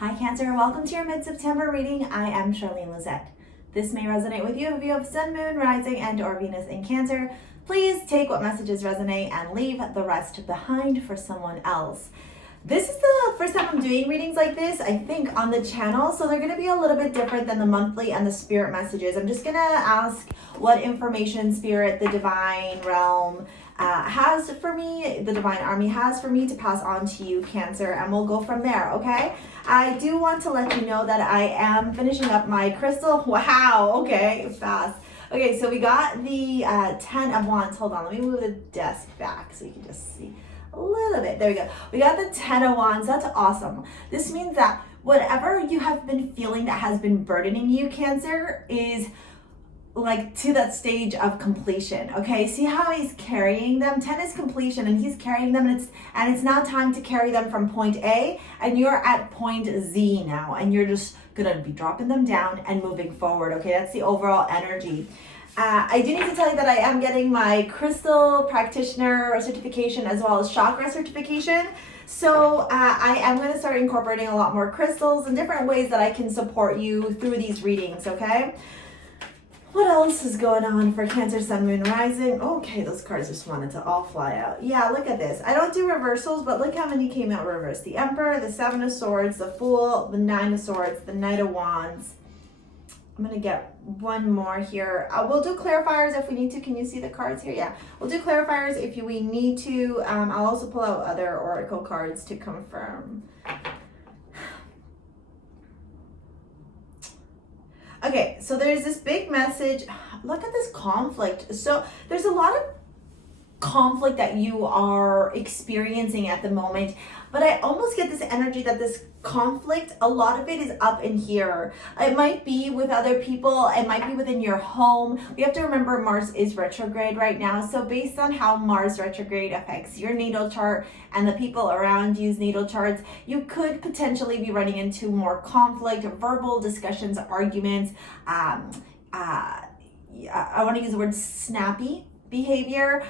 Hi Cancer, welcome to your mid-September reading. I am Charlene Lizette. This may resonate with you if you have Sun, Moon, Rising, and or Venus in Cancer. Please take what messages resonate and leave the rest behind for someone else. This is the first time I'm doing readings like this, I think, on the channel, so they're going to be a little bit different than the monthly and the spirit messages. I'm just going to ask what information spirit, the divine realm, has for me, the divine army has for me to pass on to you, Cancer, and we'll go from there, okay? I do want to let you know that I am finishing up my crystal. Wow, okay, fast. Okay, so we got the 10 of Wands. Hold on, let me move the desk back so you can just see a little bit. There we go. We got the 10 of Wands. That's awesome. This means that whatever you have been feeling that has been burdening you, Cancer, is like to that stage of completion. Okay, see how he's carrying them? 10 is completion, and he's carrying them, and it's now time to carry them from point A, and you're at point Z now, and you're just gonna be dropping them down and moving forward. Okay, that's the overall energy. I do need to tell you that I am getting my crystal practitioner certification as well as chakra certification. So I am going to start incorporating a lot more crystals and different ways that I can support you through these readings, okay? What else is going on for Cancer, Sun, Moon, Rising? Okay, those cards just wanted to all fly out. Yeah, look at this. I don't do reversals, but look how many came out reversed. The Emperor, the Seven of Swords, the Fool, the Nine of Swords, the Knight of Wands. I'm going to get one more here. We'll do clarifiers if we need to. Can you see the cards here? Yeah. We'll do clarifiers if we need to. I'll also pull out other oracle cards to confirm. Okay, so there's this big message. Look at this conflict. So there's a lot of conflict that you are experiencing at the moment, but I almost get this energy that this conflict, a lot of it is up in here. It might be with other people, it might be within your home. We have to remember Mars is retrograde right now, so based on how Mars retrograde affects your natal chart and the people around you's natal charts, you could potentially be running into more conflict, verbal discussions, arguments. I want to use the word snappy behavior.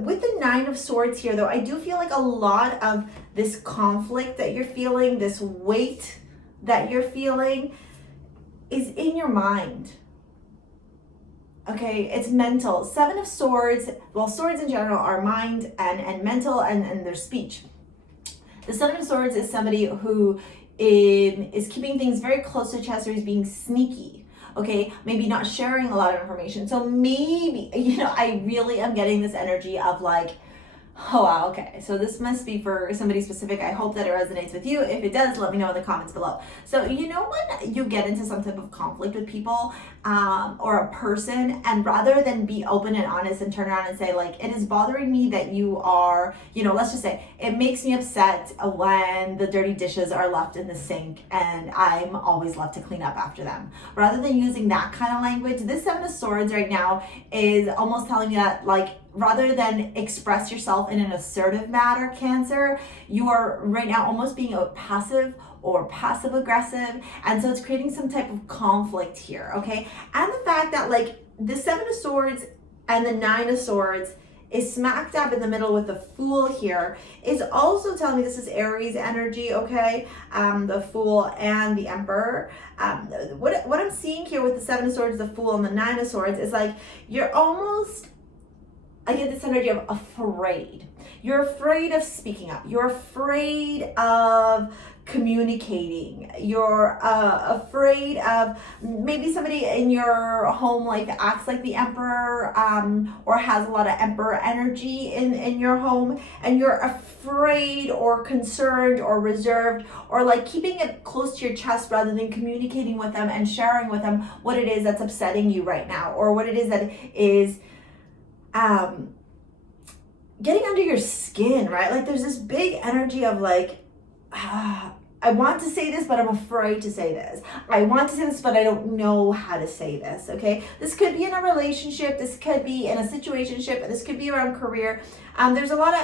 With the Nine of Swords here, though, I do feel like a lot of this conflict that you're feeling, this weight that you're feeling, is in your mind. Okay, it's mental. Seven of Swords, well, swords in general are mind and mental and their speech. The Seven of Swords is somebody who is keeping things very close to chest, or is being sneaky. Okay, maybe not sharing a lot of information. So maybe, I really am getting this energy of like, oh wow, okay, so this must be for somebody specific. I hope that it resonates with you. If it does, let me know in the comments below. So when you get into some type of conflict with people or a person, and rather than be open and honest and turn around and say like, it is bothering me that you are, let's just say it makes me upset when the dirty dishes are left in the sink and I'm always left to clean up after them. Rather than using that kind of language, this Seven of Swords right now is almost telling me that like, rather than express yourself in an assertive manner, Cancer, you are right now almost being passive or passive aggressive, and so it's creating some type of conflict here, okay? And the fact that like the Seven of Swords and the Nine of Swords is smack dab in the middle with the Fool here is also telling me this is Aries energy, okay? The Fool and the Emperor. What I'm seeing here with the Seven of Swords, the Fool, and the Nine of Swords is like you're almost, I get this energy of afraid. You're afraid of speaking up. You're afraid of communicating. You're afraid of maybe somebody in your home life acts like the Emperor or has a lot of Emperor energy in your home, and you're afraid or concerned or reserved or like keeping it close to your chest rather than communicating with them and sharing with them what it is that's upsetting you right now, or what it is that is getting under your skin, right? Like there's this big energy of like, I want to say this, but I'm afraid to say this. I want to say this, but I don't know how to say this, okay? This could be in a relationship. This could be in a situationship. This could be around career. There's a lot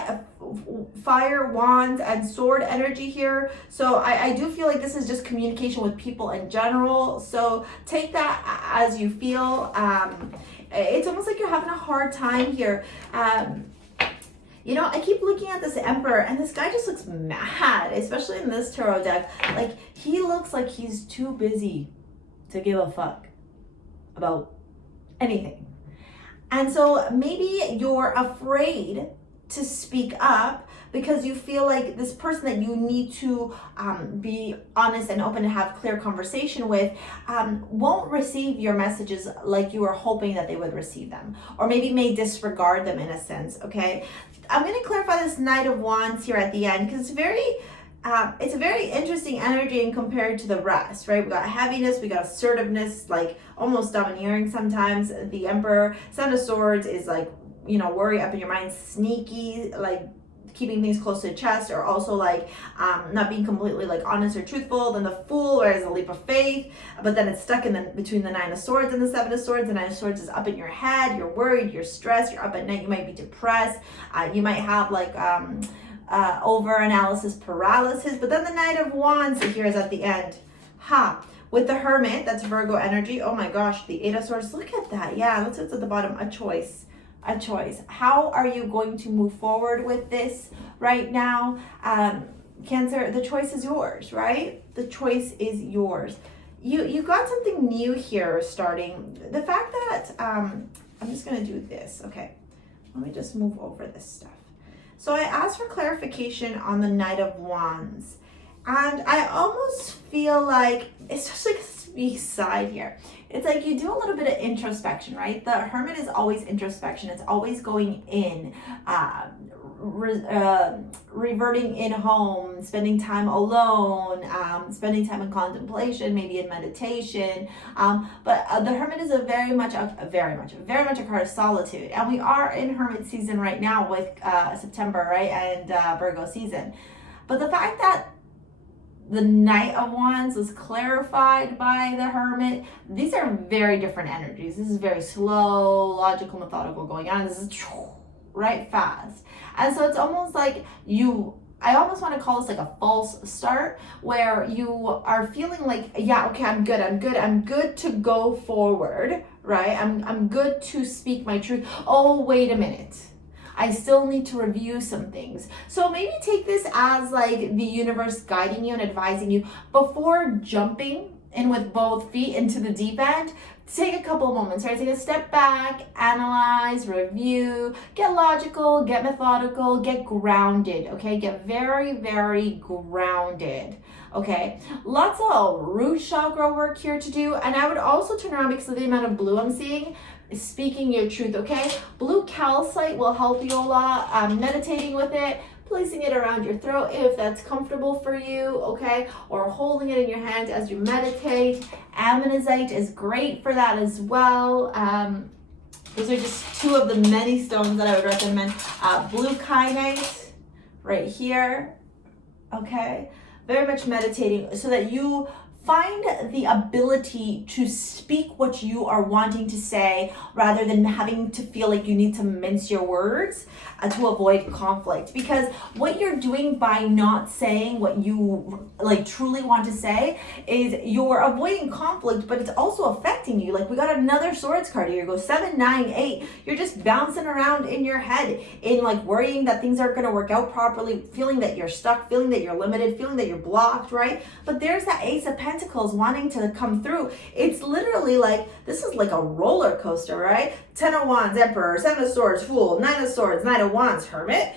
of fire, wands, and sword energy here. So I do feel like this is just communication with people in general. So take that as you feel. It's almost like you're having a hard time here. You know, I keep looking at this Emperor, and this guy just looks mad, especially in this tarot deck. Like, he looks like he's too busy to give a fuck about anything. And so maybe you're afraid to speak up because you feel like this person that you need to be honest and open and have clear conversation with won't receive your messages like you were hoping that they would receive them, or maybe may disregard them in a sense, okay? I'm going to clarify this Knight of Wands here at the end because it's a very interesting energy and compared to the rest, right? We got heaviness, we got assertiveness, like almost domineering sometimes. The Emperor, Seven of Swords is like, you know, worry up in your mind, sneaky, like keeping things close to the chest, or also like not being completely like honest or truthful. Then the Fool, whereas a leap of faith, but then it's stuck in between the Nine of Swords and the Seven of Swords. The Nine of Swords is up in your head, you're worried, you're stressed, you're up at night, you might be depressed, you might have like over analysis paralysis. But then the Knight of Wands here is at the end. With the Hermit, that's Virgo energy. Oh my gosh, the Eight of Swords, look at that. Yeah, that's what's at the bottom, a choice. How are you going to move forward with this right now? Cancer, the choice is yours, right? The choice is yours. You got something new here starting. The fact that, I'm just gonna do this, okay. Let me just move over this stuff. So I asked for clarification on the Knight of Wands, and I almost feel like, especially the side here, it's like you do a little bit of introspection, right? The Hermit is always introspection. It's always going in, reverting in home, spending time alone, spending time in contemplation, maybe in meditation. But the Hermit is very much a card of solitude. And we are in Hermit season right now with September, right? And Virgo season. But the fact that the Knight of Wands was clarified by the Hermit. These are very different energies. This is very slow, logical, methodical going on. This is right fast. And so it's almost like I almost want to call this like a false start, where you are feeling like, yeah, okay, I'm good to go forward, right? I'm good to speak my truth. Oh, wait a minute. I still need to review some things. So maybe take this as like the universe guiding you and advising you before jumping in with both feet into the deep end. Take a couple moments, right? Take a step back, analyze, review, get logical, get methodical, get grounded, okay? Get very, very grounded, okay? Lots of root chakra work here to do. And I would also turn around, because of the amount of blue I'm seeing, speaking your truth, okay? Blue calcite will help you a lot. Meditating with it, placing it around your throat if that's comfortable for you, okay? Or holding it in your hand as you meditate. Ammonite is great for that as well. Those are just two of the many stones that I would recommend. Blue kyanite right here, okay? Very much meditating so that you find the ability to speak what you are wanting to say, rather than having to feel like you need to mince your words to avoid conflict. Because what you're doing by not saying what you like truly want to say is you're avoiding conflict, but it's also affecting you. Like, we got another swords card here. You go 7, 9, 8. You're just bouncing around in your head in like worrying that things aren't going to work out properly, feeling that you're stuck, feeling that you're limited, feeling that you're blocked, right? But there's that Ace of Pentacles wanting to come through. It's literally like, this is like a roller coaster, right? 10 of Wands, Emperor, 7 of Swords, Fool, 9 of Swords, 9 of Wands, Hermit,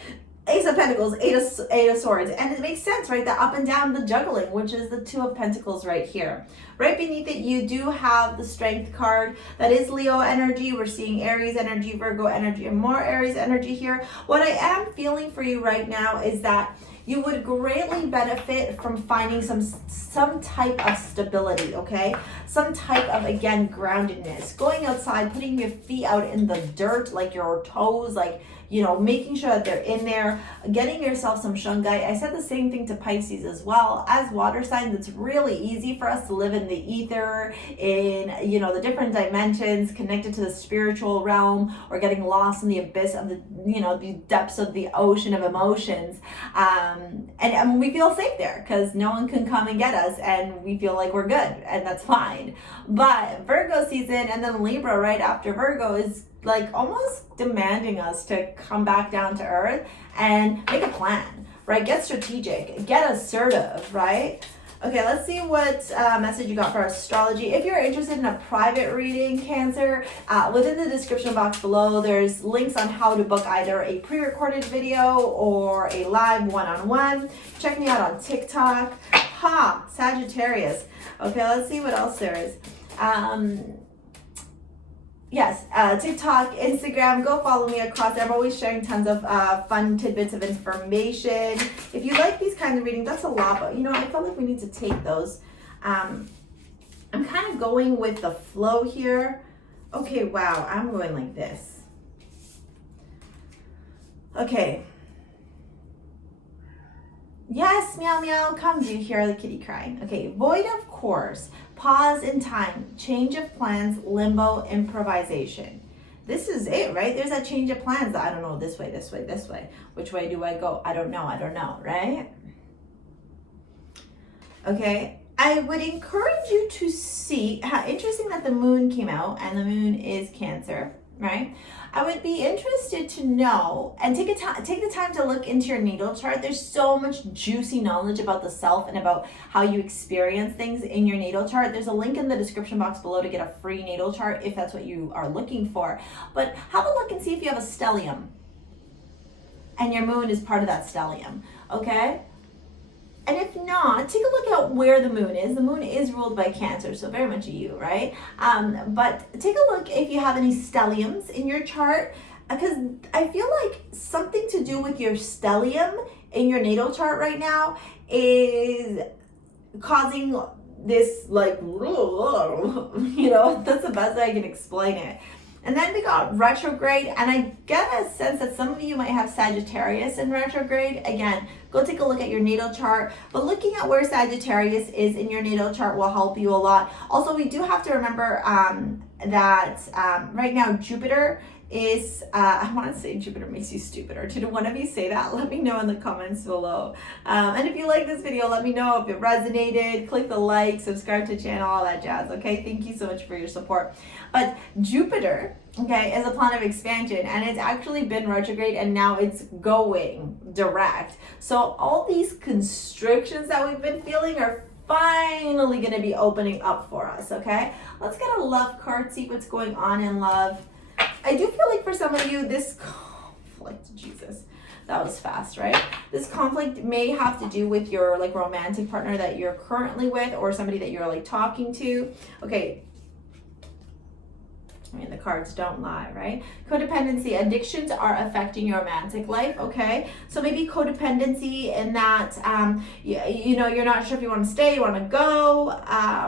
Ace of Pentacles, 8 of Swords. And it makes sense, right? The up and down, the juggling, which is the 2 of Pentacles right here. Right beneath it, you do have the Strength card. That is Leo energy. We're seeing Aries energy, Virgo energy, and more Aries energy here. What I am feeling for you right now is that you would greatly benefit from finding some type of stability, okay? Some type of, again, groundedness. Going outside, putting your feet out in the dirt, like your toes, like, you know, making sure that they're in there, getting yourself some shungite. I said the same thing to Pisces as well. As water signs, it's really easy for us to live in the ether, in, you know, the different dimensions, connected to the spiritual realm, or getting lost in the abyss of the, you know, the depths of the ocean of emotions. And we feel safe there because no one can come and get us, and we feel like we're good, and that's fine. But Virgo season and then Libra right after Virgo is like almost demanding us to come back down to earth and make a plan, right? Get strategic, get assertive, right? Okay, let's see what message you got for astrology. If you're interested in a private reading, Cancer, within the description box below, there's links on how to book either a pre-recorded video or a live one-on-one. Check me out on TikTok. Sagittarius. Okay, let's see what else there is. Yes, TikTok, Instagram, go follow me across there. I'm always sharing tons of fun tidbits of information. If you like these kinds of readings, that's a lot, but I feel like we need to take those. I'm kind of going with the flow here. Okay, wow, I'm going like this. Okay. Yes, meow meow, come, do you hear the kitty crying? Okay, void of course, pause in time, change of plans, limbo, improvisation. This is it, right? There's a change of plans. I don't know, this way, this way, this way. Which way do I go? I don't know, right? Okay, I would encourage you to see, how interesting that the moon came out, and the moon is Cancer, right? I would be interested to know, and take the time to look into your natal chart. There's so much juicy knowledge about the self and about how you experience things in your natal chart. There's a link in the description box below to get a free natal chart if that's what you are looking for. But have a look and see if you have a stellium, and your moon is part of that stellium, okay? And if not, take a look at where the moon is. The moon is ruled by Cancer, so very much a you, right? But take a look if you have any stelliums in your chart, because I feel like something to do with your stellium in your natal chart right now is causing this, like, that's the best way I can explain it. And then we got retrograde, and I get a sense that some of you might have Sagittarius in retrograde. Again, go take a look at your natal chart. But looking at where Sagittarius is in your natal chart will help you a lot. Also, we do have to remember that right now Jupiter is, I want to say Jupiter makes you stupider. Did one of you say that? Let me know in the comments below. And if you like this video, let me know if it resonated. Click the like, subscribe to the channel, all that jazz, okay? Thank you so much for your support. But Jupiter, okay, is a planet of expansion, and it's actually been retrograde, and now it's going direct. So all these constrictions that we've been feeling are finally going to be opening up for us, okay? Let's get a love card, see what's going on in love. I do feel like for some of you, this conflict, Jesus, that was fast, right? This conflict may have to do with your like romantic partner that you're currently with, or somebody that you're like talking to. Okay. I mean, the cards don't lie, right? Codependency, addictions are affecting your romantic life, okay? So maybe codependency in that, you're not sure if you want to stay, you want to go,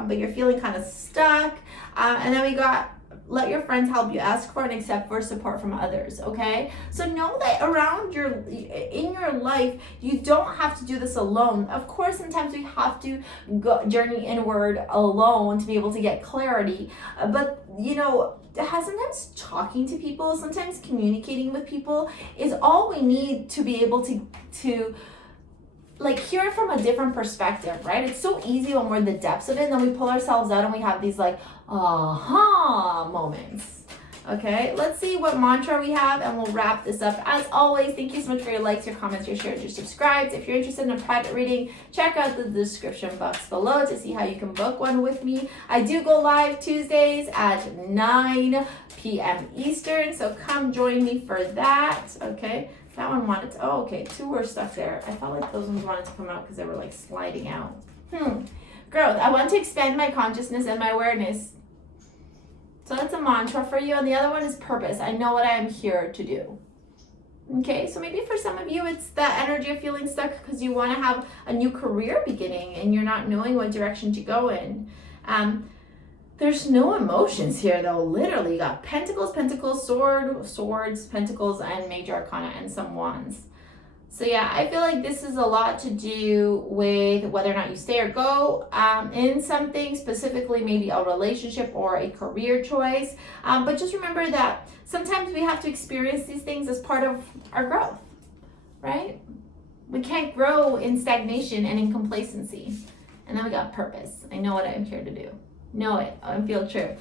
but you're feeling kind of stuck. And then we got, let your friends help you, ask for and accept for support from others, okay? So know that in your life, you don't have to do this alone. Of course, sometimes we have to go journey inward alone to be able to get clarity. But, sometimes talking to people, sometimes communicating with people is all we need to be able to like hear it from a different perspective, right? It's so easy when we're in the depths of it, and then we pull ourselves out and we have these like aha moments. Okay, let's see what mantra we have, and we'll wrap this up. As always, thank you so much for your likes, your comments, your shares, your subscribes. If you're interested in a private reading, check out the description box below to see how you can book one with me. I do go live Tuesdays at 9 p.m. Eastern, so come join me for that, okay? That one wanted to, okay, two were stuck there. I felt like those ones wanted to come out because they were like sliding out. Growth, I want to expand my consciousness and my awareness. So that's a mantra for you. And the other one is purpose. I know what I am here to do. Okay, so maybe for some of you, it's that energy of feeling stuck because you want to have a new career beginning and you're not knowing what direction to go in. There's no emotions here, though. Literally, you got pentacles, swords, pentacles, and major arcana, and some wands. So yeah, I feel like this is a lot to do with whether or not you stay or go in something, specifically maybe a relationship or a career choice. But just remember that sometimes we have to experience these things as part of our growth, right? We can't grow in stagnation and in complacency. And then we got purpose. I know what I'm here to do. Know it and feel true.